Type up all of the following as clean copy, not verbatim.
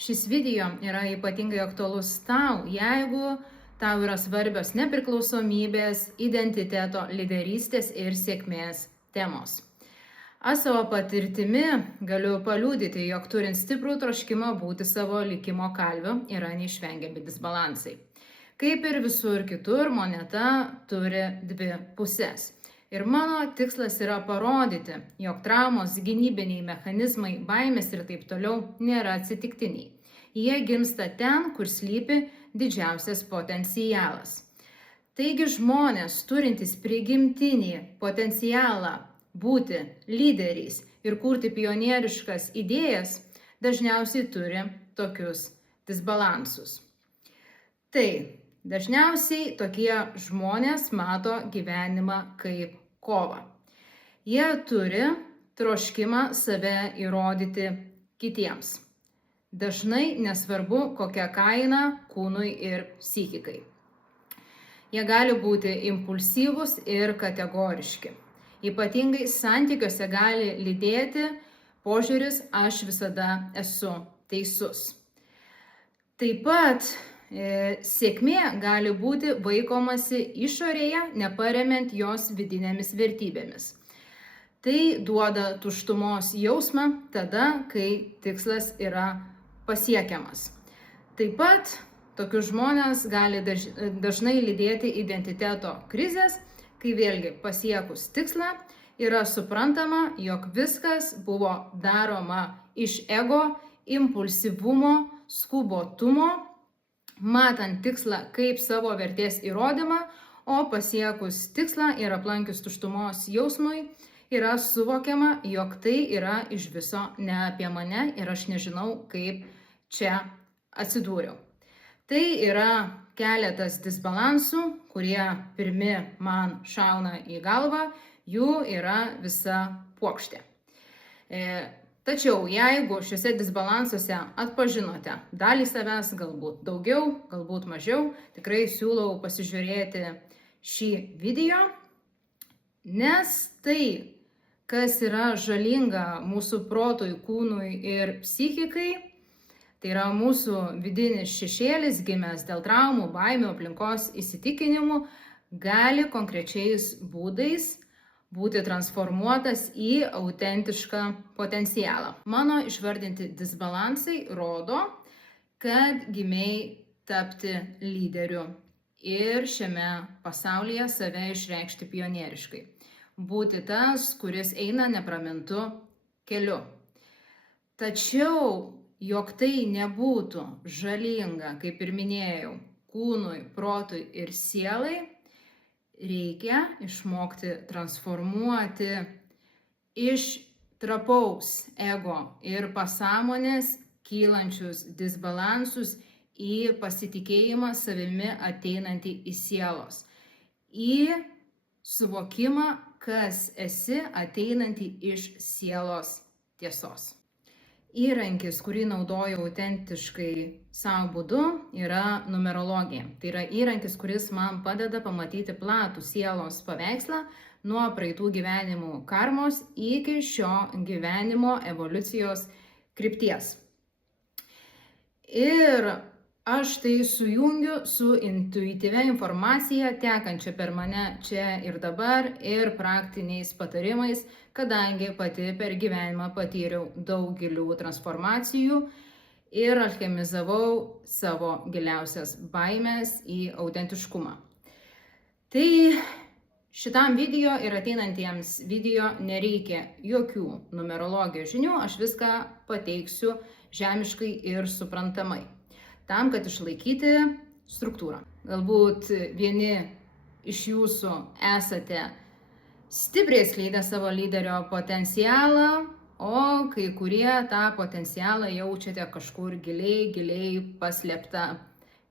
Šis video yra ypatingai aktualus tau, jeigu tau yra svarbios nepriklausomybės, identiteto, lyderystės ir sėkmės temos. Aš savo patirtimi galiu paliudyti, jog turint stiprų troškimą būti savo likimo kalviu yra neišvengiami disbalansai. Kaip ir visur kitur, moneta turi dvi pusės. Ir mano tikslas yra parodyti, jog traumos, gynybiniai mechanizmai, baimės ir taip toliau nėra atsitiktiniai. Jie gimsta ten, kur slypi didžiausias potencialas. Taigi žmonės, turintys prigimtinį potencialą būti lyderiais ir kurti pionieriškas idėjas, dažniausiai turi tokius disbalansus. Tai dažniausiai tokie žmonės mato gyvenimą kaip kovą. Jie turi troškimą save įrodyti kitiems. Dažnai nesvarbu, kokia kaina kūnui ir psichikai. Jie gali būti impulsyvūs ir kategoriški. Ypatingai santykiuose gali lydėti požiūris aš visada esu teisus. Taip pat sėkmė gali būti vaikomasi išorėje, neparemiant jos vidinėmis vertybėmis. Tai duoda tuštumos jausmą tada, kai tikslas yra pasiekiamas. Taip pat tokius žmonės gali dažnai lydėti identiteto krizės, kai vėlgi pasiekus tikslą yra suprantama, jog viskas buvo daroma iš ego, impulsyvumo, skubotumo, matant tikslą kaip savo vertės įrodymą, o pasiekus tikslą ir aplankius tuštumos jausmui yra suvokiama, jog tai yra iš viso ne apie mane ir aš nežinau, kaip čia atsidūriau. Tai yra keletas disbalansų, kurie pirmi man šauna į galvą, jų yra visa puokštė. Tačiau jeigu šiuose disbalansuose atpažinote dalį savęs, galbūt daugiau, galbūt mažiau, tikrai siūlau pasižiūrėti šį video, nes tai, kas yra žalinga mūsų protui, kūnui ir psichikai, tai yra mūsų vidinis šešėlis gimęs dėl traumų, baimių, aplinkos įsitikinimų, gali konkrečiais būdais būti transformuotas į autentišką potencialą. Mano išvardinti disbalansai rodo, kad gimei tapti lyderiu ir šiame pasaulyje save išreikšti pionieriškai. Būti tas, kuris eina nepramintu keliu. Tačiau, jog tai nebūtų žalinga, kaip ir minėjau, kūnui, protui ir sielai, reikia išmokti transformuoti iš trapaus ego ir pasąmonės kylančius disbalansus į pasitikėjimą savimi ateinantį į sielos, į suvokimą, kas esi ateinantį iš sielos tiesos. Įrankis, kurį naudoju autentiškai savo būdu, yra numerologija. Tai yra įrankis, kuris man padeda pamatyti platų sielos paveikslą nuo praeitų gyvenimų karmos iki šio gyvenimo evoliucijos krypties. Ir aš tai sujungiu su intuityvia informacija tekančia per mane čia ir dabar ir praktiniais patarimais, kadangi pati per gyvenimą patyriau daug gilių transformacijų ir alchemizavau savo giliausias baimės į autentiškumą. Tai šitam video ir ateinantiems video nereikia jokių numerologijos žinių, aš viską pateiksiu žemiškai ir suprantamai, tam, kad išlaikyti struktūrą. Galbūt vieni iš jūsų esate stipriai skleidę savo lyderio potencialą, o kai kurie tą potencialą jaučiate kažkur giliai paslėptą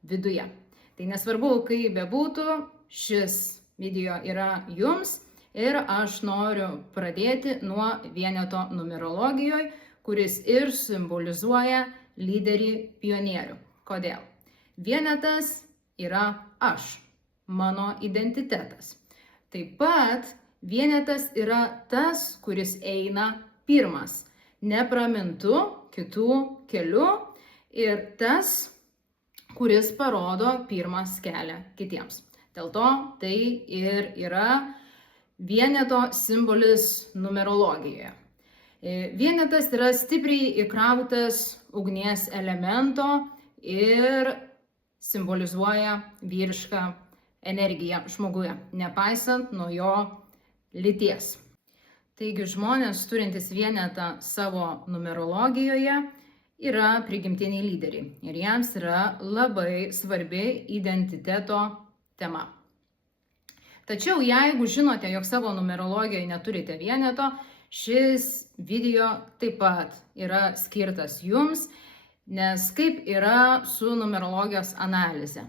viduje. Tai nesvarbu, kaip bebūtų, šis video yra jums ir aš noriu pradėti nuo vieneto numerologijoje, kuris ir simbolizuoja lyderį pionierių. Kodėl? Vienetas yra aš, mano identitetas. Taip pat vienetas yra tas, kuris eina pirmas, nepramintu kitų keliu ir tas, kuris parodo pirmas kelią kitiems. Dėl to tai ir yra vieneto simbolis numerologijoje. Vienetas yra stipriai įkrautas ugnies elemento ir simbolizuoja vyrišką energiją žmoguje, nepaisant nuo jo lyties. Taigi žmonės turintys vienetą savo numerologijoje yra prigimtiniai lyderiai ir jiems yra labai svarbi identiteto tema. Tačiau jeigu žinote, jog savo numerologijoje neturite vieneto, šis video taip pat yra skirtas jums, nes kaip yra su numerologijos analize.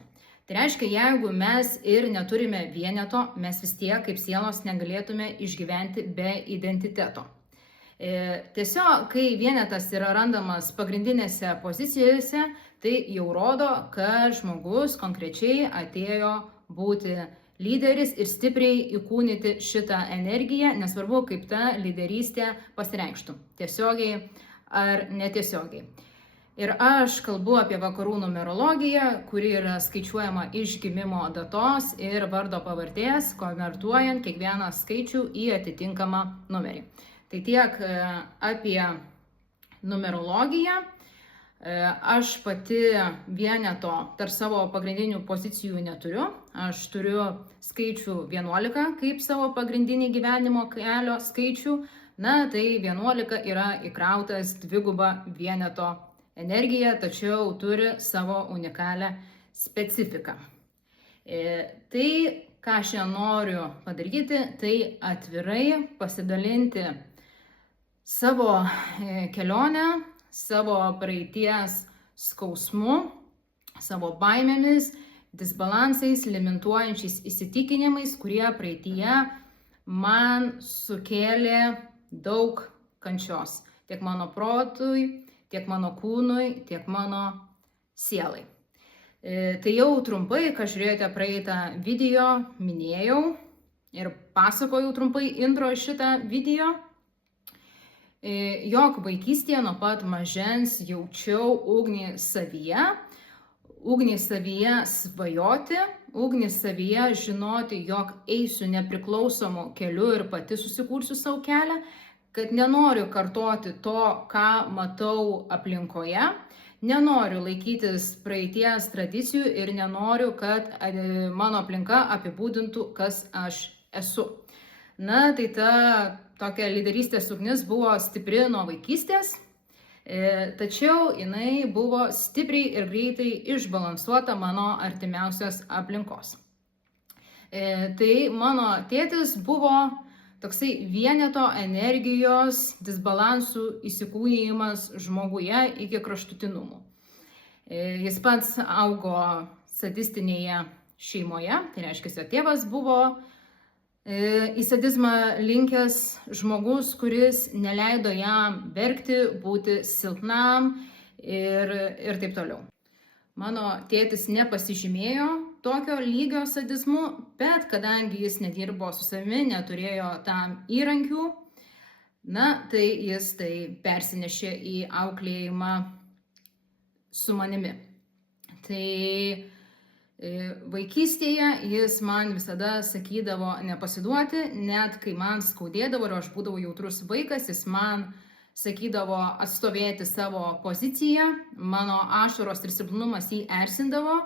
Tai reiškia, jeigu mes ir neturime vieneto, mes vis tiek kaip sielos negalėtume išgyventi be identiteto. Tiesiog, kai vienetas yra randamas pagrindinėse pozicijose, tai jau rodo, kad žmogus konkrečiai atėjo būti lyderis ir stipriai įkūnyti šitą energiją, nesvarbu, kaip ta lyderystė pasireikštų, tiesiogiai ar netiesiogiai. Ir aš kalbu apie vakarų numerologiją, kuri yra skaičiuojama iš gimimo datos ir vardo pavardės, konvertuojant kiekvieną skaičių į atitinkamą numerį. Tai tiek apie numerologiją. Aš pati vieneto tarp savo pagrindinių pozicijų neturiu. Aš turiu skaičių 11 kaip savo pagrindinį gyvenimo kelio skaičių. Na, tai 11 yra įkrautas dvigubą vieneto energiją, tačiau turi savo unikalią specifiką. Tai, ką aš noriu padaryti, tai atvirai pasidalinti savo kelionę, savo praeities skausmu, savo baimėmis, disbalansais, limituojančiais įsitikinimais, kurie praeityje man sukėlė daug kančios. Tiek mano protui, tiek mano kūnui, tiek mano sielai. Tai jau trumpai, ką žiūrėjote praeitą video, minėjau ir pasakojau trumpai intro šitą video, jog vaikystėje nuo pat mažens jaučiau ugnį savyje svajoti, ugnį savyje žinoti, jog eisiu nepriklausomu keliu ir pati susikursiu savo kelią, kad nenoriu kartoti to, ką matau aplinkoje, nenoriu laikytis praeities tradicijų ir nenoriu, kad mano aplinka apibūdintų, kas aš esu. Na, tai ta tokia lyderystės ugnis buvo stipri nuo vaikystės, tačiau jinai buvo stipriai ir greitai išbalansuota mano artimiausios aplinkos. Tai mano tėtis buvo toksai vieneto energijos disbalansų įsikūnijimas žmoguje iki kraštutinumų. Jis pats augo sadistinėje šeimoje, tai reiškia, jo tėvas buvo į sadizmą linkęs žmogus, kuris neleido jam verkti, būti silpnam ir taip toliau. Mano tėtis nepasižymėjo tokio lygio sadizmu, bet kadangi jis nedirbo su savimi, neturėjo tam įrankių, na, tai jis tai persinešė į auklėjimą su manimi. Tai vaikystėje jis man visada sakydavo nepasiduoti, net kai man skaudėdavo ir aš būdavau jautrus vaikas, jis man sakydavo atstovėti savo poziciją, mano ašaros ir silpnumas jį erzindavo,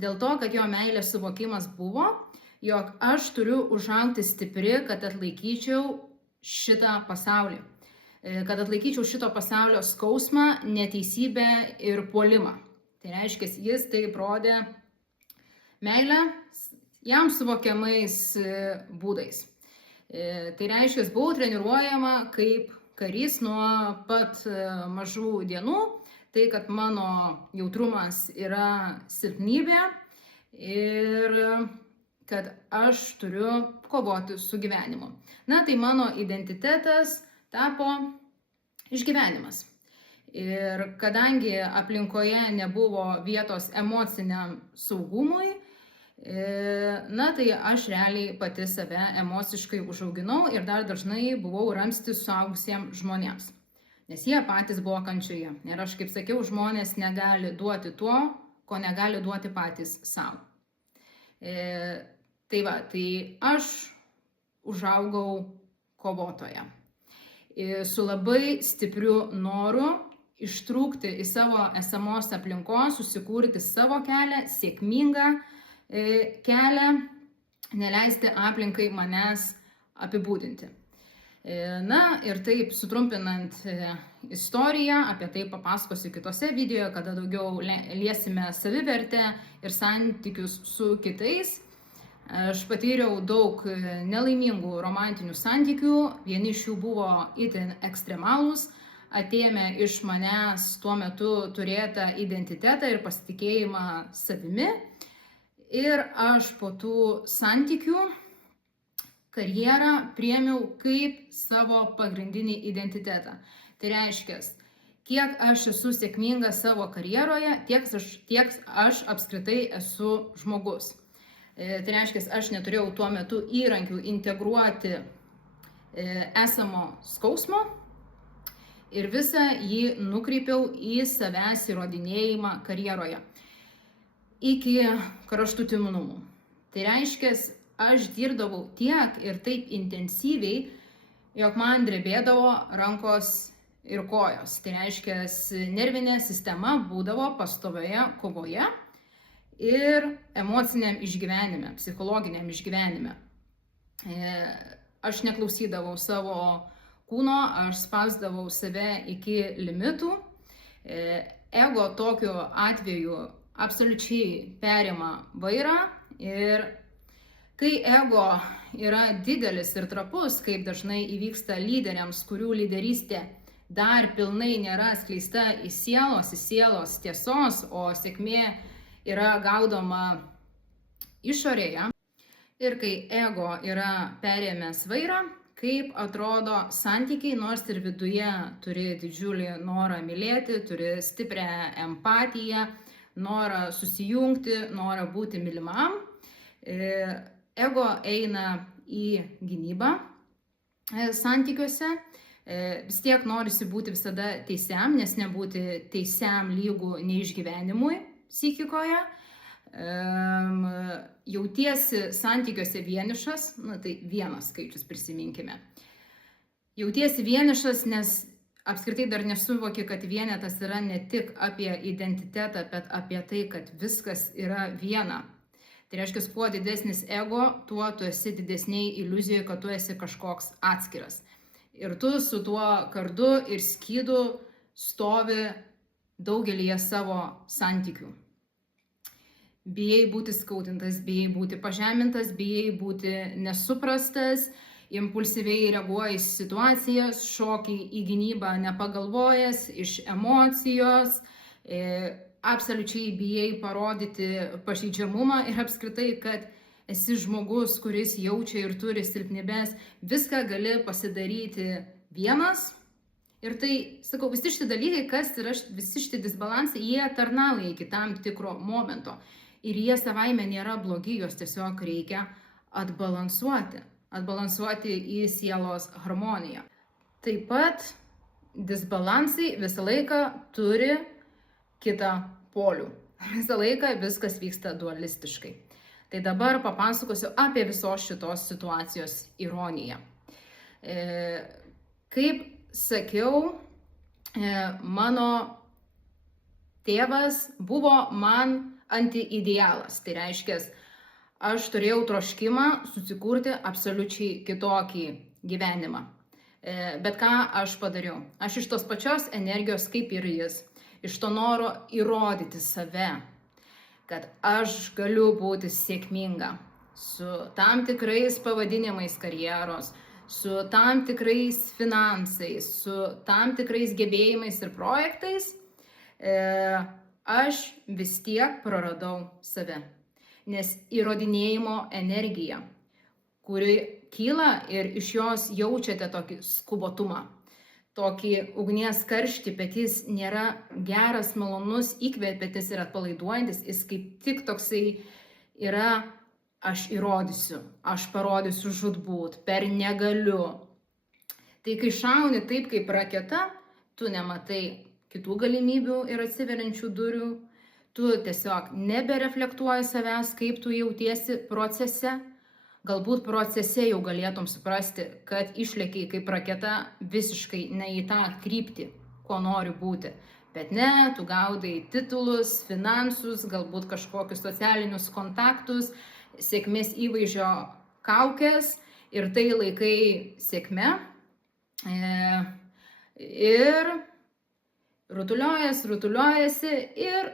dėl to, kad jo meilės suvokimas buvo, jog aš turiu užaugti stipri, kad atlaikyčiau šitą pasaulį, kad atlaikyčiau šito pasaulio skausmą, neteisybę ir puolimą. Tai reiškia, jis taip rodė meilę jam suvokiamais būdais. Tai reiškia, buvau treniruojama kaip karys nuo pat mažų dienų, tai kad mano jautrumas yra silpnybė ir kad aš turiu kovoti su gyvenimu. Na, tai mano identitetas tapo išgyvenimas. Ir kadangi aplinkoje nebuvo vietos emociniam saugumui, na, tai aš realiai pati save emociškai užauginau ir dar dažnai buvau ramstis suaugusiems žmonėms. nes jie patys buvo kančioje. Ir aš, kaip sakiau, žmonės negali duoti to, ko negali duoti patys savo. Tai aš užaugau kovotoje. Su labai stipriu noru ištrūkti į savo esamos aplinkos, susikurti savo kelią, sėkmingą kelią, neleisti aplinkai manęs apibūdinti. Na ir taip, sutrumpinant istoriją, apie tai papasakosiu kitose video, kada daugiau liesime savivertę ir santykius su kitais. Aš patyriau daug nelaimingų romantinių santykių, vieni iš jų buvo itin ekstremalūs, atėmė iš manęs tuo metu turėtą identitetą ir pasitikėjimą savimi. Ir aš po tų santykių karjerą priėmiau kaip savo pagrindinį identitetą. Tai reiškia, kiek aš esu sėkminga savo karjeroje, tiek aš apskritai esu žmogus. Tai reiškia, aš neturėjau tuo metu įrankių integruoti esamo skausmo ir visą jį nukreipiau į savęs įrodinėjimą karjeroje iki kraštutinumų. Tai reiškia, aš dirbdavau tiek ir taip intensyviai, jog man drebėdavo rankos ir kojos. Tai reiškia, nervinė sistema būdavo pastovioje kovoje ir emociniam išgyvenime, psichologiniam išgyvenime. Aš neklausydavau savo kūno, aš spausdavau save iki limitų. Ego tokiu atveju absoliučiai perima vairą ir kai ego yra didelis ir trapus, kaip dažnai įvyksta lyderiams, kurių lyderystė dar pilnai nėra skleista į sielos tiesos, o sėkmė yra gaudoma išorėje. Ir kai ego yra perėmęs vairą, kaip atrodo santykiai, nors ir viduje turi didžiulį norą mylėti, turi stiprią empatiją, norą susijungti, norą būti mylimam. Ego eina į gynybą santykiuose, vis tiek norisi būti visada teisiam, nes nebūti teisiam lygų neišgyvenimui psichikoje. Jautiesi santykiuose vienišas, tai vienas skaičius prisiminkime. Jautiesi vienišas, nes apskritai dar nesuvoki, kad vienetas yra ne tik apie identitetą, bet apie tai, kad viskas yra viena. Tai reiškia, kuo didesnis ego, tuo tu esi didesniai iliuzijoje, kad tu esi kažkoks atskiras. Ir tu su tuo kardu ir skydu stovi daugelyje savo santykių. Bijai būti skaudintas, bijai būti pažemintas, bijai būti nesuprastas, impulsyviai reaguoji į situacijas, šoki į gynybą nepagalvojęs, iš emocijos, absoliučiai bijai parodyti pažeidžiamumą ir apskritai, kad esi žmogus, kuris jaučia ir turi silpnybes, viską gali pasidaryti vienas. Ir tai, sakau, visi šitie dalykai, visi šitie disbalansai, jie tarnauja iki tam tikro momento. Ir jie savaime nėra blogi, juos tiesiog reikia atbalansuoti į sielos harmoniją. Taip pat disbalansai visą laiką turi kitą polių. Visą laiką viskas vyksta dualistiškai. Tai dabar papasakosiu apie visos šitos situacijos ironiją. Kaip sakiau, mano tėvas buvo man anti-idealas. Tai reiškia, aš turėjau troškimą susikurti absoliučiai kitokį gyvenimą. Bet ką aš padariau? Aš iš tos pačios energijos kaip ir jis, iš to noro įrodyti save, kad aš galiu būti sėkminga su tam tikrais pavadinimais karjeros, su tam tikrais finansais, su tam tikrais gebėjimais ir projektais, aš vis tiek praradau save. Nes įrodinėjimo energija, kuri kyla ir iš jos jaučiate tokį skubotumą, tokį ugnies karštį, bet jis nėra geras, malonus, įkvepiantis ir atpalaiduojantis, jis kaip tik toksai yra, aš įrodysiu, aš parodysiu žūtbūt, per negaliu. Tai kai šauni taip kaip raketa, tu nematai kitų galimybių ir atsiveriančių durų, tu tiesiog nebereflektuoji savęs, kaip tu jautiesi procese. Galbūt procese jau galėtum suprasti, kad išlėkiai kaip raketa visiškai ne į tą kryptį, ko nori būti. Bet ne, tu gaudai titulus, finansus, galbūt kažkokius socialinius kontaktus, sėkmės įvaizdžio kaukės ir tai laikai sėkme. Ir rutuliojasi ir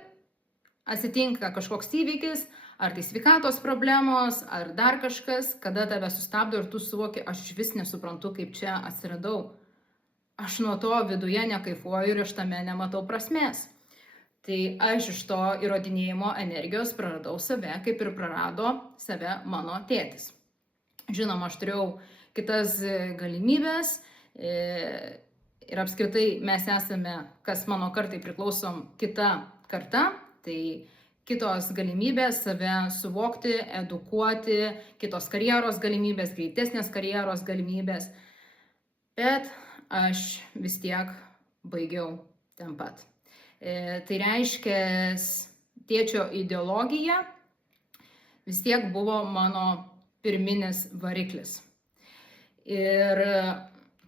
atsitinka kažkoks įvykis, ar tai sveikatos problemos, ar dar kažkas, kada tave sustabdo ir tu suvoki, aš vis nesuprantu, kaip čia atsiradau. Aš nuo to viduje nekaifuoju ir aš tame nematau prasmės. Tai aš iš to įrodinėjimo energijos praradau save, kaip ir prarado save mano tėtis. Žinoma, aš turėjau kitas galimybės ir apskritai mes esame, kas mano kartai priklausom, kita karta, tai kitos galimybės save suvokti, edukuoti, kitos karjeros galimybės, greitesnės karjeros galimybės, bet aš vis tiek baigiau ten pat. Tai reiškia, tėčio ideologija vis tiek buvo mano pirminis variklis. Ir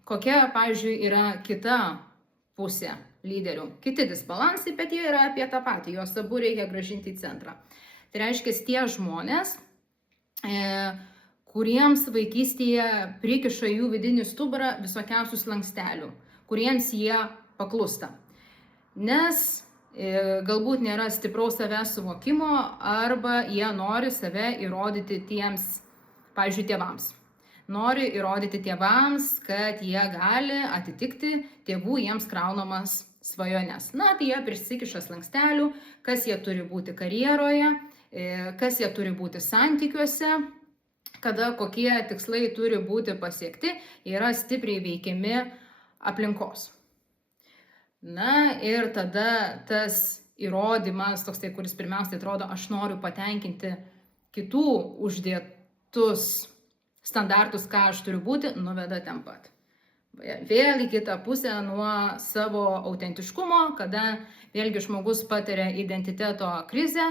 kokia, pavyzdžiui, yra kita pusė lyderių. Kiti disbalansai, bet jie yra apie tą patį, juos abu reikia grąžinti į centrą. Tai reiškia, tie žmonės, kuriems vaikystėje prikiša jų vidinį stuburą visokiausių slankstelių, kuriems jie paklūsta. Nes galbūt nėra stipraus savęs suvokimo arba jie nori save įrodyti tiems, pavyzdžiui, tėvams. Nori įrodyti tėvams, kad jie gali atitikti tėvų jiems kraunamas svajones. Na, tai jie prisikiša slankstelių, kas jie turi būti karjeroje, kas jie turi būti santykiuose, kada kokie tikslai turi būti pasiekti, yra stipriai veikiami aplinkos. Na ir tada tas įrodymas, toks tai, kuris pirmiausiai atrodo, aš noriu patenkinti kitų uždėtus standartus, ką aš turiu būti, nuveda ten pat. Vėl į kitą pusę nuo savo autentiškumo, kada vėlgi žmogus patiria identiteto krizę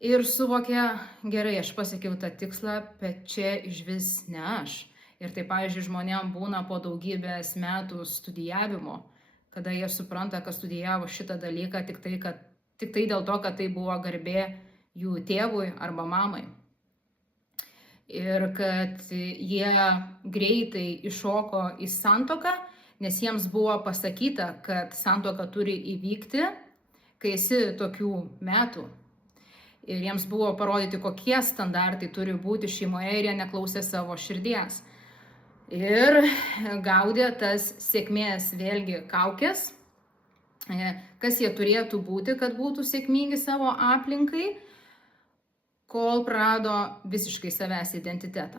ir suvokia, gerai, aš pasiekiau tą tikslą, bet čia išvis ne aš. Ir tai, pavyzdžiui, žmonėm būna po daugybės metų studijavimo, kada jie supranta, kad studijavo šitą dalyką tik tai dėl to, kad tai buvo garbė jų tėvui arba mamai. Ir kad jie greitai iššoko į santuoką, nes jiems buvo pasakyta, kad santuoka turi įvykti, kai esi tokių metų. Ir jiems buvo parodyti, kokie standartai turi būti šeimoje ir jie neklausė savo širdies. Ir gaudė tas sėkmės vėlgi kaukės, kas jie turėtų būti, kad būtų sėkmingi savo aplinkai, kol prarado visiškai savęs identitetą.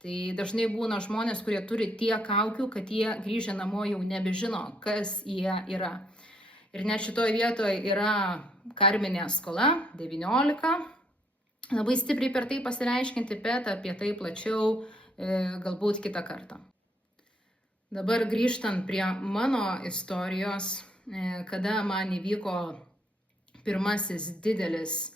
Tai dažnai būna žmonės, kurie turi tiek kaukių, kad jie grįžę namo jau nebežino, kas jie yra. Ir net šitoje vietoje yra karminė skola, 19. Labai stipriai per tai pasireiškinti, bet apie tai plačiau galbūt kitą kartą. Dabar grįžtant prie mano istorijos, kada man įvyko pirmasis didelis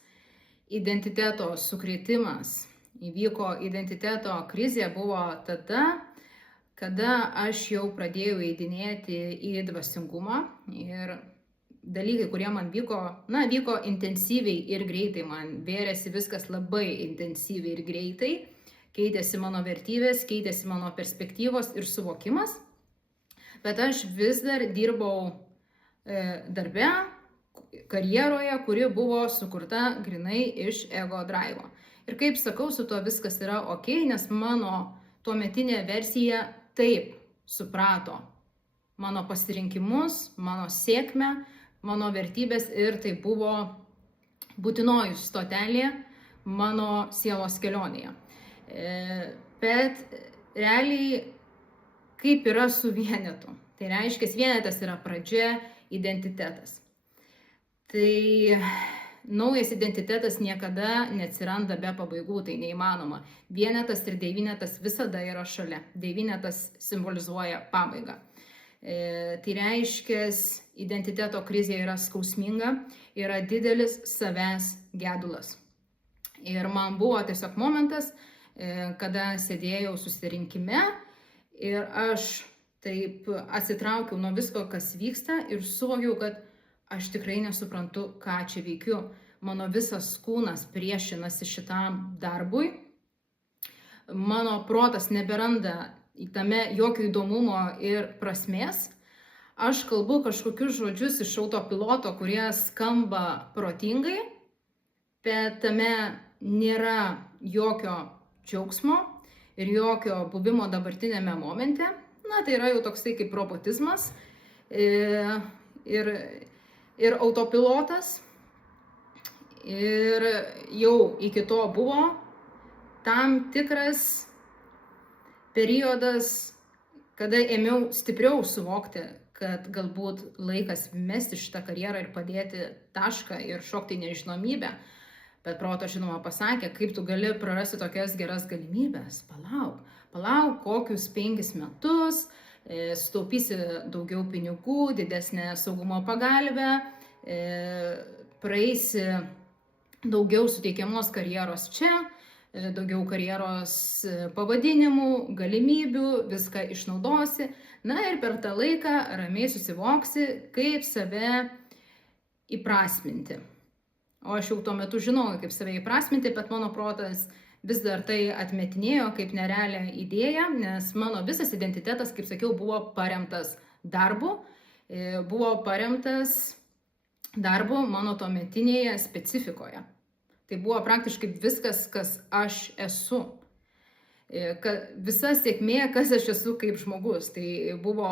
identiteto sukrėtimas, įvyko identiteto krizė, buvo tada, kada aš jau pradėjau eidinėti į dvasingumą ir dalykai, kurie man vyko intensyviai ir greitai, man vėrėsi viskas labai intensyviai ir greitai, keitėsi mano vertybės, keitėsi mano perspektyvos ir suvokimas, bet aš vis dar dirbau darbe, karjeroje, kuri buvo sukurta grinai iš ego drivo. Ir kaip sakau, su to viskas yra ok, nes mano tuometinė versija taip suprato mano pasirinkimus, mano sėkmę, mano vertybės ir tai buvo būtinoji stotelė mano sielos kelionėje. Bet realiai kaip yra su vienetu. Tai reiškia, vienetas yra pradžia, identitetas. Tai naujas identitetas niekada neatsiranda be pabaigų, tai neįmanoma. Vienetas ir devynetas visada yra šalia. Devynetas simbolizuoja pabaigą. Tai reiškia, identiteto krizė yra skausminga, yra didelis savęs gedulas. Ir man buvo tiesiog momentas, kada sėdėjau susirinkime ir aš taip atsitraukiau nuo visko, kas vyksta ir suvokiau, kad aš tikrai nesuprantu, ką čia veikiu. Mano visas kūnas priešinasi šitam darbui. Mano protas neberanda tame jokio įdomumo ir prasmės. Aš kalbu kažkokius žodžius iš autopiloto, kurie skamba protingai, bet tame nėra jokio džiaugsmo ir jokio buvimo dabartinėme momente. Na, tai yra jau toksai kaip robotizmas ir autopilotas. Ir jau iki to buvo tam tikras periodas, kada ėmiau stipriau suvokti, kad galbūt laikas mesti šitą karjerą ir padėti tašką ir šokti į nežinomybę. Bet protas, žinoma, pasakė, kaip tu gali prarasti tokias geras galimybės. Palauk kokius 5 metus, sutaupysi daugiau pinigų, didesnę saugumo pagalbę, praeisi daugiau suteikiamos karjeros čia, daugiau karjeros pavadinimų, galimybių, viską išnaudosi. Na ir per tą laiką ramiai susivoksi, kaip save įprasminti. O aš jau tuo metu žinojau, kaip save įprasminti, bet mano protas vis dar tai atmetinėjo kaip nerealią idėją, nes mano visas identitetas, kaip sakiau, buvo paremtas darbu, mano tuometinėje specifikoje. Tai buvo praktiškai viskas, kas aš esu. Visa sėkmė, kas aš esu kaip žmogus. Tai buvo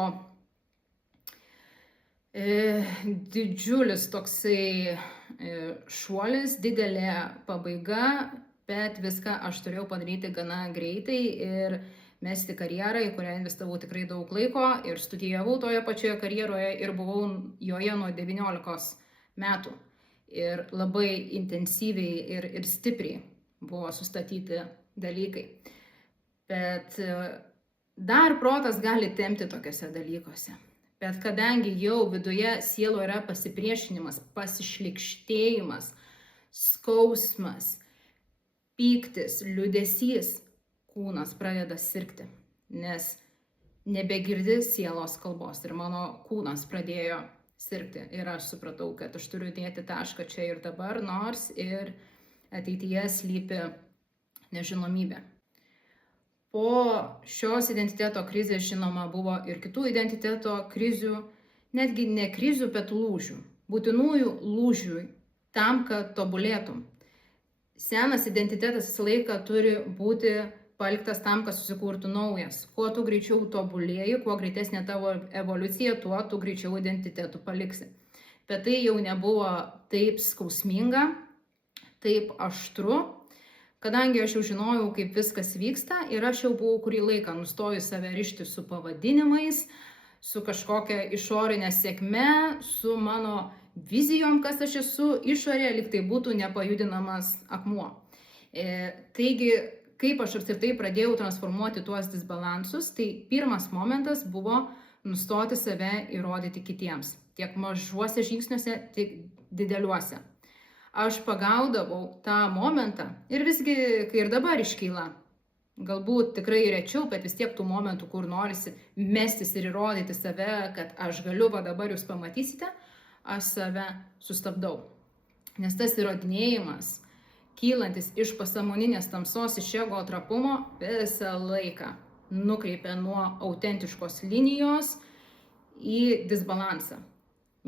didžiulis toksai šuolis, didelė pabaiga, bet viską aš turėjau padaryti gana greitai ir mesti karjerą, į kurią investavau tikrai daug laiko ir studijavau toje pačioje karjeroje ir buvau joje nuo 19 metų. Ir labai intensyviai ir stipriai buvo sustatyti dalykai. Bet dar protas gali tempti tokiuose dalykuose. Bet kadangi jau viduje sielo yra pasipriešinimas, pasišlykštėjimas, skausmas, pyktis, liūdesys, kūnas pradeda sirgti, nes nebegirdi sielos kalbos ir mano kūnas pradėjo sirgti. Ir aš supratau, kad aš turiu dėti tašką čia ir dabar, nors ir ateityje slypi nežinomybė. Po šios identiteto krizės, žinoma, buvo ir kitų identiteto krizių, netgi ne krizių, bet lūžių. Būtinųjų lūžių tam, kad tobulėtum. Senas identitetas visą laiką turi būti paliktas tam, kad susikurtų naujas. Kuo tu greičiau tobulėji, kuo greitesnė tavo evoliucija, tuo tu greičiau identitetų paliksi. Bet tai jau nebuvo taip skausminga, taip aštru, kadangi aš jau žinojau, kaip viskas vyksta ir aš jau buvau kurį laiką nustojus save rišti su pavadinimais, su kažkokia išorinė sėkme, su mano vizijom, kas aš esu išorė, lyg tai būtų nepajudinamas akmuo. Taigi, kaip aš apskritai pradėjau transformuoti tuos disbalansus, tai pirmas momentas buvo nustoti save įrodyti kitiems. Tiek mažuose žingsniuose, tiek dideliuose. Aš pagaudavau tą momentą ir visgi, kai ir dabar iškyla, galbūt tikrai rečiau, bet vis tiek tų momentų, kur norisi mestis ir įrodyti save, kad aš galiu, va dabar jūs pamatysite, aš save sustabdau. Nes tas įrodinėjimas, kylantis iš pasąmoninės tamsos, iš ego trapumo, visą laiką nukreipia nuo autentiškos linijos į disbalansą.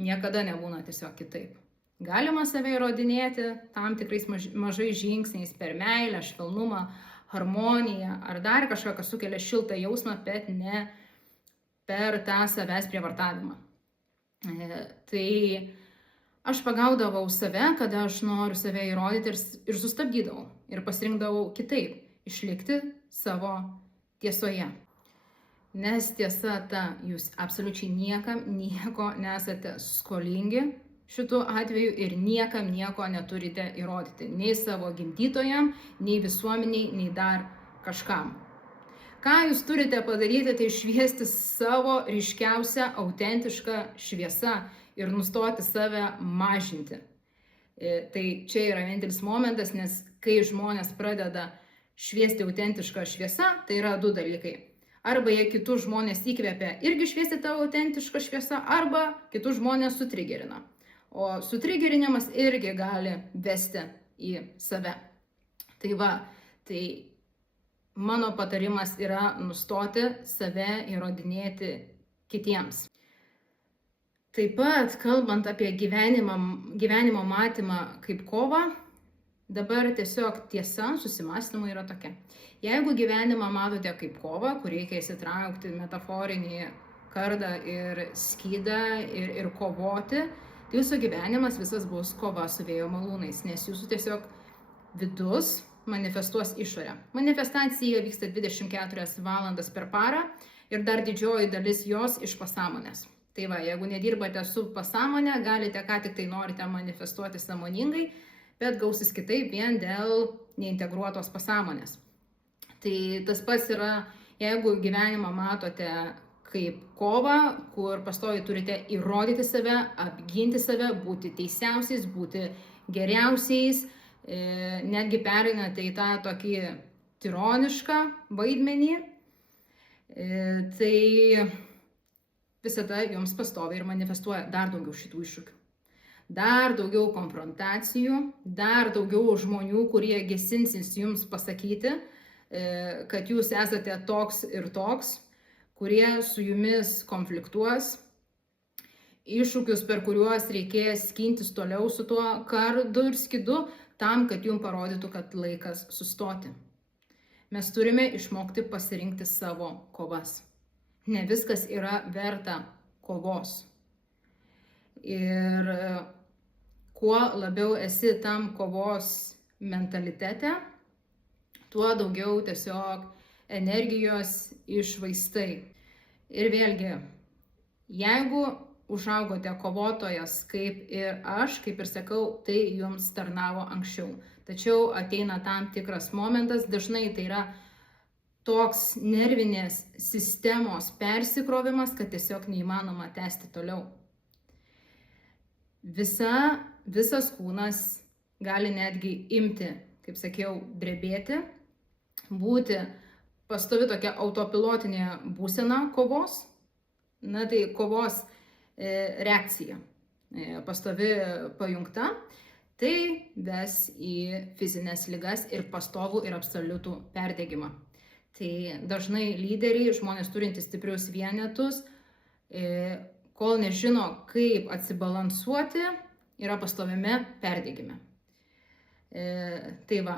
Niekada nebūna tiesiog kitaip. Galima save įrodinėti tam tikrais mažais žingsniais per meilę, švelnumą, harmoniją ar dar kažką, kas sukelia šiltą jausmą, bet ne per tą savęs prievartavimą. Tai aš pagaudavau save, kada aš noriu save įrodyti ir sustabdydavau. Ir pasirinkdavau kitaip, išlikti savo tiesoje. Nes tiesa ta, jūs absoliučiai niekam nieko nesate skolingi šitų atveju ir niekam nieko neturite įrodyti. Nei savo gimdytojam, nei visuomeniai, nei dar kažkam. Ką jūs turite padaryti, tai šviesti savo ryškiausią, autentišką šviesą ir nustoti save mažinti. Tai čia yra vienintelis momentas, nes kai žmonės pradeda šviesti autentišką šviesą, tai yra du dalykai. Arba jie kitus žmonės įkvepia irgi šviesti tavo autentišką šviesą, arba kitus žmonės sutrigerina. O sutrigerinimas irgi gali vesti į save. Tai va, tai mano patarimas yra nustoti save įrodinėti kitiems. Taip pat, kalbant apie gyvenimo matymą kaip kovą, dabar tiesiog tiesa susimąstymo yra tokia. Jeigu gyvenimą matote kaip kovą, kur reikia įsitraukti metaforinį kardą ir skydą ir kovoti, tai jūsų gyvenimas visas bus kova su vėjo malūnais, nes jūsų tiesiog vidus manifestuos išorę. Manifestacija vyksta 24 valandas per parą ir dar didžioji dalis jos iš pasąmonės. Tai va, jeigu nedirbate su pasąmonė, galite ką tik tai norite manifestuoti sąmoningai, bet gausis kitaip vien dėl neintegruotos pasąmonės. Tai tas pats yra, jeigu gyvenimą matote kaip kovą, kur pastoviai turite įrodyti save, apginti save, būti teisiausiais, būti geriausiais, netgi pereinate į tą tokį tironišką vaidmenį, tai visada jums pastoviai ir manifestuoja dar daugiau šitų iššūkių. Dar daugiau konfrontacijų, dar daugiau žmonių, kurie gesinsis jums pasakyti, kad jūs esate toks ir toks, kurie su jumis konfliktuos, iššūkius, per kuriuos reikės skintis toliau su tuo kardu ir skydu, tam, kad jums parodytų, kad laikas sustoti. Mes turime išmokti pasirinkti savo kovas. Ne viskas yra verta kovos. Ir kuo labiau esi tam kovos mentalitete, tuo daugiau tiesiog energijos iššvaistai. Ir vėlgi, jeigu užaugote kovotojas kaip ir aš, kaip ir sakau, tai jums tarnavo anksčiau. Tačiau ateina tam tikras momentas, dažnai tai yra toks nervinės sistemos persikrovimas, kad tiesiog neįmanoma tęsti toliau. Visas kūnas gali netgi imti, kaip sakiau, drebėti, būti pastovi tokia autopilotinė būsena kovos, tai kovos reakcija, pastovi pajungta, tai ves į fizinės ligas ir pastovų ir absoliutų perdegimą. Tai dažnai lyderiai, žmonės turintys stiprius vienetus, kol nežino, kaip atsibalansuoti, yra pastoviame perdegime. Tai va,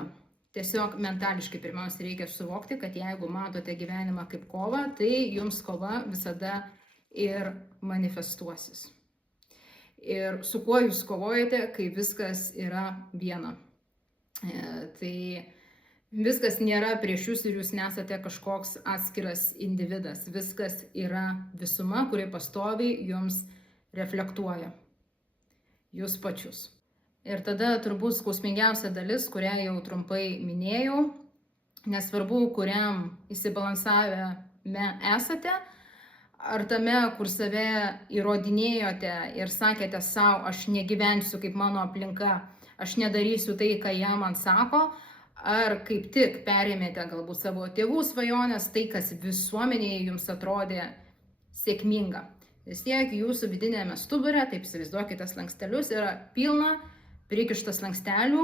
tiesiog mentališkai pirmiausia reikia suvokti, kad jeigu matote gyvenimą kaip kovą, tai jums kova visada ir manifestuosis. Ir su kuo jūs kovojate, kai viskas yra viena. Tai viskas nėra prieš jūs ir jūs nesate kažkoks atskiras individas. Viskas yra visuma, kuri pastoviai jums reflektuoja. Jūs pačius. Ir tada turbūt skausmingiausia dalis, kurią jau trumpai minėjau, nesvarbu, kuriam įsibalansavime esate, ar tame, kur save įrodinėjote ir sakėte savo, aš negyvensiu kaip mano aplinka, aš nedarysiu tai, ką jie man sako, ar kaip tik perėmėte galbūt savo tėvų svajonės, tai, kas visuomenėje jums atrodė sėkminga. Vis tiek jūsų vidinėme stubure, taip įsivaizduokite slankstelius, yra pilna prikištas slankstelių,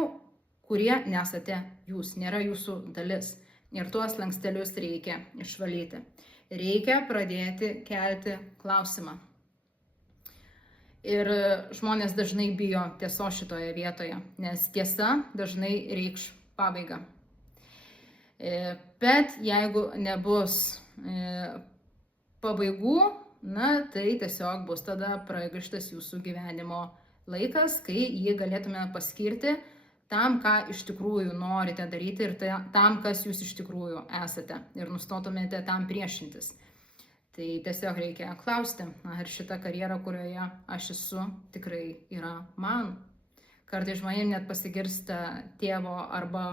kurie nesate jūs, nėra jūsų dalis. Ir tuos slankstelius reikia išvalyti. Reikia pradėti kelti klausimą. Ir žmonės dažnai bijo tiesos šitoje vietoje, nes tiesa dažnai reikš pabaigą. Bet jeigu nebus pabaigų, tai tiesiog bus tada pragaištas jūsų gyvenimo laikas, kai jį galėtume paskirti tam, ką iš tikrųjų norite daryti ir tam, kas jūs iš tikrųjų esate ir nustotumėte tam priešintis. Tai tiesiog reikia klausti, ar šita karjera, kurioje aš esu, tikrai yra man. Kartais žmonėms net pasigirsta tėvo arba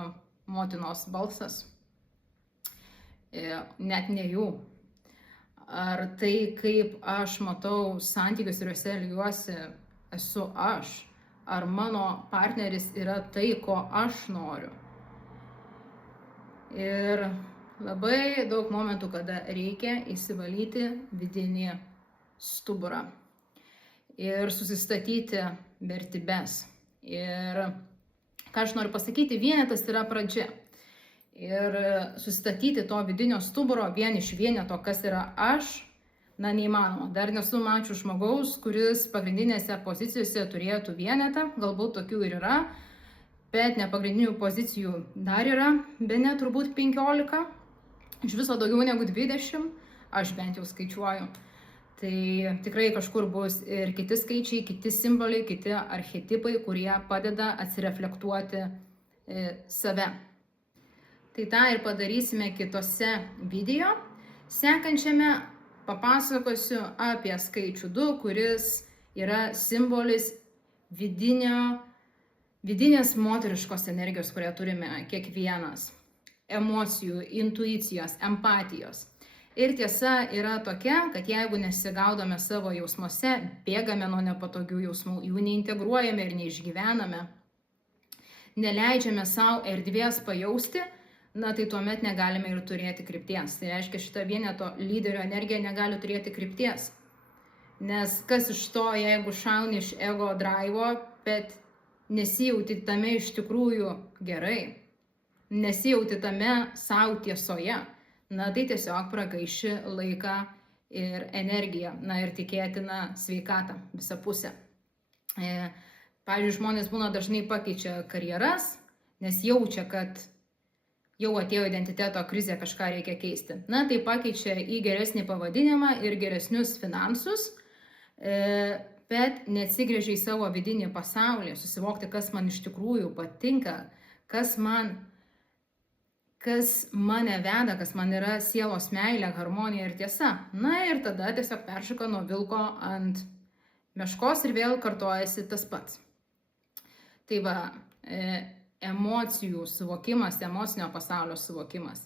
motinos balsas. net ne jų. Ar tai, kaip aš matau santykius ir juose elgiuosi, esu aš. Ar mano partneris yra tai, ko aš noriu. Ir labai daug momentų, kada reikia įsivalyti vidinį stuburą ir susistatyti vertybes. Ir ką aš noriu pasakyti, vienetas yra pradžia. Ir susistatyti to vidinio stuburo vien iš vieneto, kas yra aš, neįmanoma. Dar nesu mačius žmogaus, kuris pagrindinėse pozicijose turėtų vienetą, galbūt tokių ir yra, bet nepagrindinių pozicijų dar yra, bene turbūt 15, iš viso daugiau negu 20, aš bent jau skaičiuoju. Tai tikrai kažkur bus ir kiti skaičiai, kiti simboliai, kiti archetipai, kurie padeda atsireflektuoti save. Tai tą ir padarysime kitose video. Sekančiame papasakosiu apie skaičių 2, kuris yra simbolis vidinės moteriškos energijos, kurią turime kiekvienas. Emocijų, intuicijos, empatijos. Ir tiesa yra tokia, kad jeigu nesigaudome savo jausmuose, bėgame nuo nepatogių jausmų, jų neintegruojame ir neišgyvename, neleidžiame savo erdvės pajausti, tai tuomet negalime ir turėti krypties. Tai reiškia, šita vieneto lyderio energija negali turėti krypties. Nes kas iš to, jeigu šauni iš ego drivo, bet nesijauti tame iš tikrųjų gerai, nesijauti tame savo tiesoje, tai tiesiog pragaiši laiką ir energiją, ir tikėtina sveikatą visą pusę. Pavyzdžiui, žmonės būna dažnai pakeičia karjeras, nes jaučia, kad jau atėjo identiteto krizė, kažką reikia keisti. Tai pakeičia į geresnį pavadinimą ir geresnius finansus, bet neatsigręžia į savo vidinį pasaulį, susivokti, kas man iš tikrųjų patinka, kas mane veda, kas man yra sielos meilė, harmonija ir tiesa. Ir tada tiesiog peršoka nuo vilko ant meškos ir vėl kartojasi tas pats. Tai va, emocijų suvokimas, emocinio pasaulio suvokimas,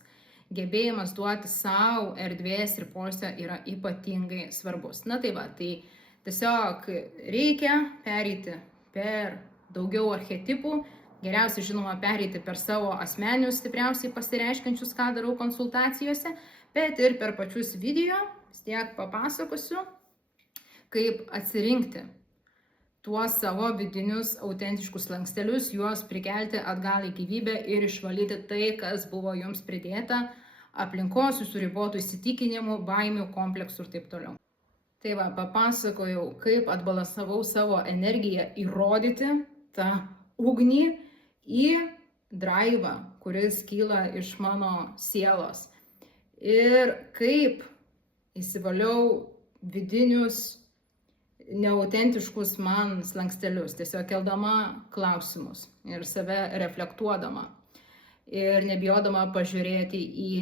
gebėjimas duoti savo erdvės ir poilsio yra ypatingai svarbus. Tai va, tai tiesiog reikia pereiti per daugiau archetipų, geriausiai žinoma pereiti per savo asmeninius stipriausiai pasireiškiančius, ką darau konsultacijose, bet ir per pačius video vis tiek papasakosiu, kaip atsirinkti tuos savo vidinius autentiškus slankstelius, juos prikelti atgal į gyvybę ir išvalyti tai, kas buvo jums pridėta aplinkos, jūsų ribotų įsitikinimų, baimių, kompleksų ir taip toliau. Tai va, papasakojau, kaip atbalansavau savo energiją įrodyti tą ugnį į draivą, kuris kyla iš mano sielos. Ir kaip įsivaliau vidinius neautentiškus man slankstelius, tiesiog keldama klausimus ir save reflektuodama ir nebijodama pažiūrėti į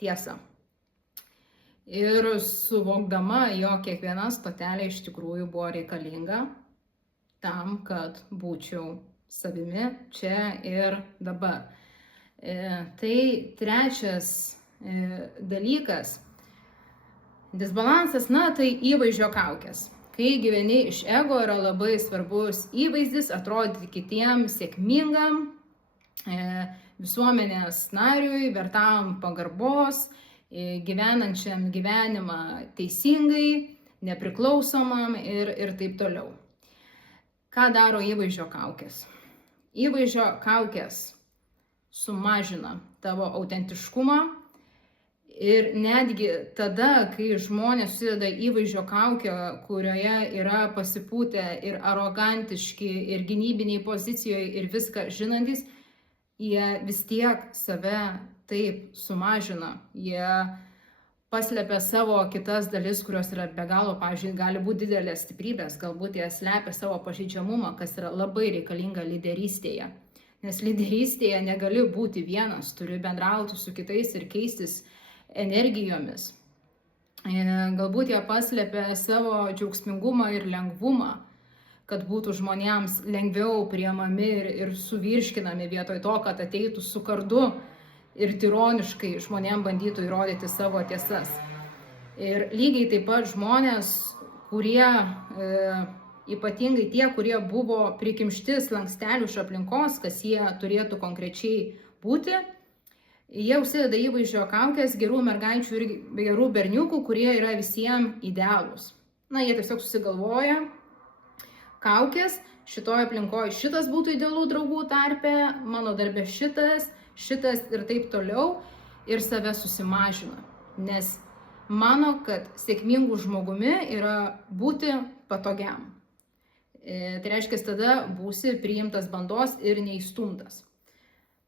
tiesą. Ir suvokdama, jog kiekviena stotelė iš tikrųjų buvo reikalinga tam, kad būčiau savimi čia ir dabar. Tai trečias dalykas, disbalansas, tai įvaizdžio kaukės. Kai gyveni iš ego, yra labai svarbus įvaizdis, atrodyti kitiems sėkmingam, visuomenės nariui, vertam pagarbos, gyvenančiam gyvenimą teisingai, nepriklausomam ir taip toliau. Ką daro įvaizdžio kaukės? Įvaizdžio kaukės sumažina tavo autentiškumą ir netgi tada, kai žmonės susideda įvaizdžio kaukę, kurioje yra pasipūtę ir arogantiški, ir gynybiniai pozicijoje, ir viską žinantis, jie vis tiek save taip sumažina. Jie paslepia savo kitas dalis, kurios yra be galo, pavyzdžiui, gali būti didelės stiprybės, galbūt jie slepia savo pažeidžiamumą, kas yra labai reikalinga lyderystėje. Nes lyderystėje negali būti vienas, turi bendrauti su kitais ir keistis energijomis. Galbūt jie paslepia savo džiaugsmingumą ir lengvumą, kad būtų žmonėms lengviau priimami ir suvirškinami vietoj to, kad ateitų su kardu ir tironiškai žmonėms bandytų įrodyti savo tiesas. Ir lygiai taip pat žmonės, kurie, ypatingai tie, kurie buvo prikimšti slankstelių iš aplinkos, kas jie turėtų konkrečiai būti, jie užsideda įvaizdžio kaukės gerų mergaičių ir gerų berniukų, kurie yra visiems idealūs. Na, jie tiesiog susigalvoja kaukės, šitoje aplinkoje šitas būtų idealų draugų tarpe, mano darbe šitas ir taip toliau, ir save susimažina, nes mano, kad sėkmingų žmogumi yra būti patogiam. Tai reiškia, tada būsi priimtas bandos ir neįstumtas.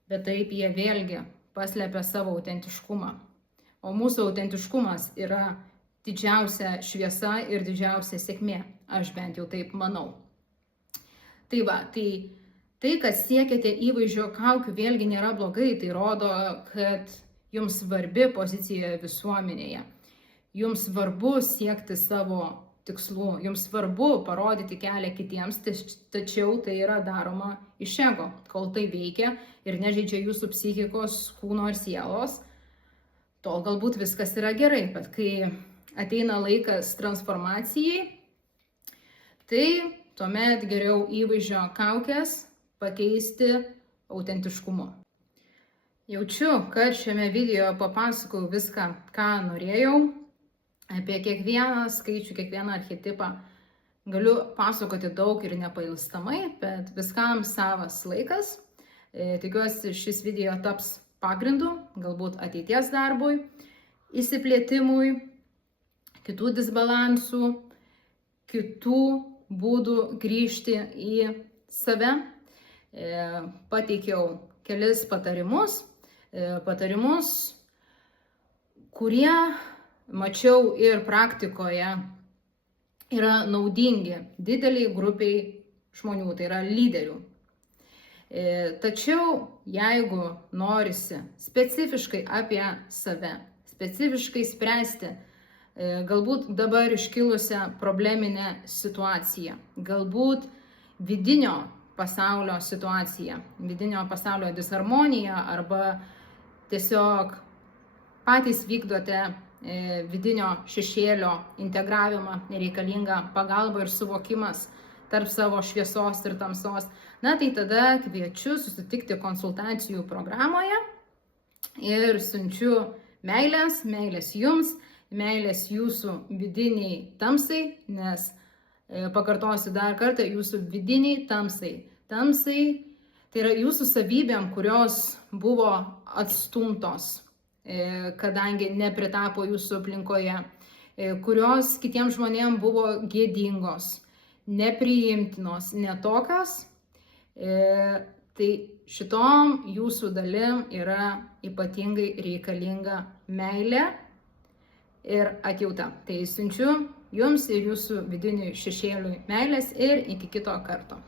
Bet taip jie vėlgi paslepia savo autentiškumą. O mūsų autentiškumas yra didžiausia šviesa ir didžiausia sėkmė. Aš bent jau taip manau. Tai va, tai kad siekiate įvaizdžio kaukių, vėlgi nėra blogai. Tai rodo, kad jums svarbi pozicija visuomenėje. Jums svarbu siekti savo tikslų, jums svarbu parodyti kelią kitiems, tačiau tai yra daroma iš ego. Kol tai veikia ir nežeidžia jūsų psichikos, kūno ir sielos, tol galbūt viskas yra gerai, bet kai ateina laikas transformacijai, tai tuomet geriau įvaizdžio kaukės pakeisti autentiškumu. Jaučiu, kad šiame video papasakojau viską, ką norėjau. Apie kiekvieną skaičių, kiekvieną archetipą galiu pasakoti daug ir nepailstamai, bet viskam savas laikas. Tikiuosi, šis video taps pagrindu, galbūt ateities darbui, įsiplėtimui, kitų disbalansų, kitų būdų grįžti į save. Pateikiau kelis patarimus, kurie mačiau ir praktikoje yra naudingi dideliai grupiai žmonių, tai yra lyderių. Tačiau jeigu norisi specifiškai apie save, specifiškai spręsti galbūt dabar iškilusią probleminę situaciją, galbūt vidinio pasaulio situaciją, vidinio pasaulio disharmoniją arba tiesiog patys vykdote vidinio šešėlio integravimą, nereikalingą pagalbą ir suvokimas tarp savo šviesos ir tamsos. Na, tai tada kviečiu susitikti konsultacijų programoje ir siunčiu meilės jums, meilės jūsų vidiniai tamsai, nes pakartosiu dar kartą, jūsų vidiniai tamsai. Tamsai tai yra jūsų savybėm, kurios buvo atstumtos, kadangi nepritapo jūsų aplinkoje, kurios kitiems žmonėms buvo gėdingos, nepriimtinos, netokios, tai šitom jūsų dalim yra ypatingai reikalinga meilė ir atjauta. Tai siunčiu jums ir jūsų vidiniui šešėliui meilės ir iki kito karto.